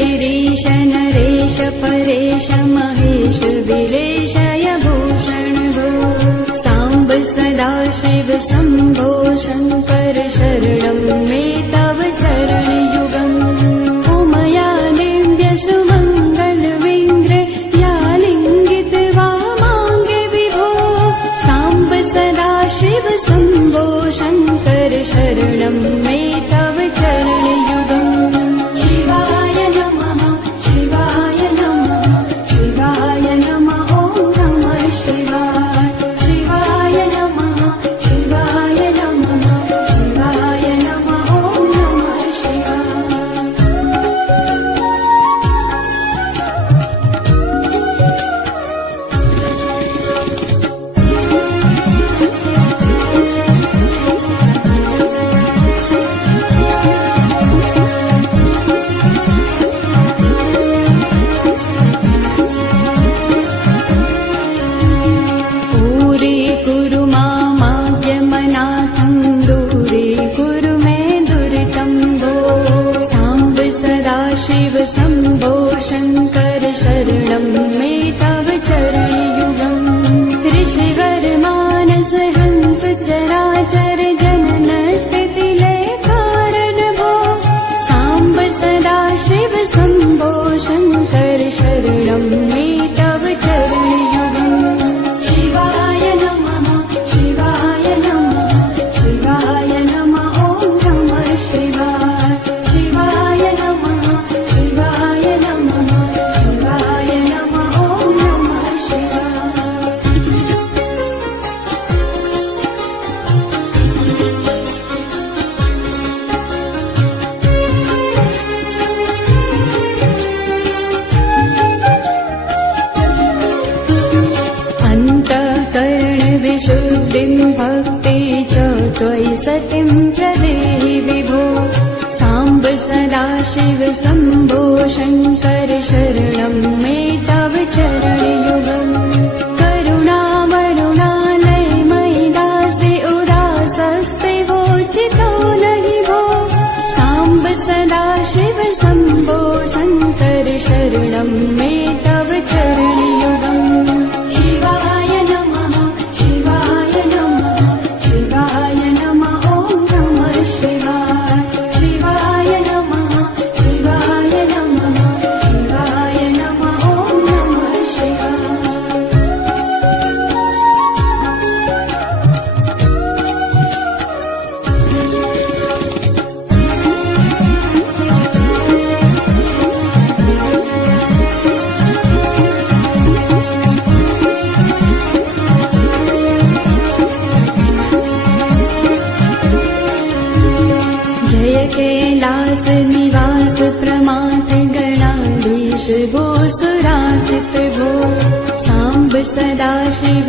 गिरीश नरेश परेश महेश वीरेशय भूषण भो साम्ब सदा शिव शम्भो शङ्कर शरणं मे तव चरणयुगम् उमया दिव्य सुमङ्गल विङ्ग्र या लिङ्गित वामाङ्गे विभो साम्ब सदा शिव शम्भो शङ्कर शरणं मे तव चरणयुगम् शम्भो शङ्कर शरणं मे तव चरणयुगम् ऋषिवर मानस हंस चराचर जनन स्थितिलय कारण भो साम्ब सदा शिव शम्भो शङ्कर शरणं मे तव चरणयुगम् शिवाय नमः शिवाय नमः शिवाय नमः ॐ नमः शिवाय शिवाय नमः विशुद्धिं भक्ति च त्वयि सतिं प्रदेहि विभो साम्ब सदा शिव शम्भो शङ्कर शरणं मे तव चरणयुगम् करुणामरुणालय मयि दासे उदासस्ते वोचितो नहि भो साम्ब सदा शिव शम्भो शङ्कर शरणं मे तव चरणयुगम् शिवाय नमः शिवाय नमः शिवाय नमः ॐ नमः शिवाय शिवाय नमः शिवाय नमः शिवाय नमः ॐ नमः शिवाय जय कैलास निवास प्रमाथ गणाधीश भो सुराचित भो साम्ब सदा शिव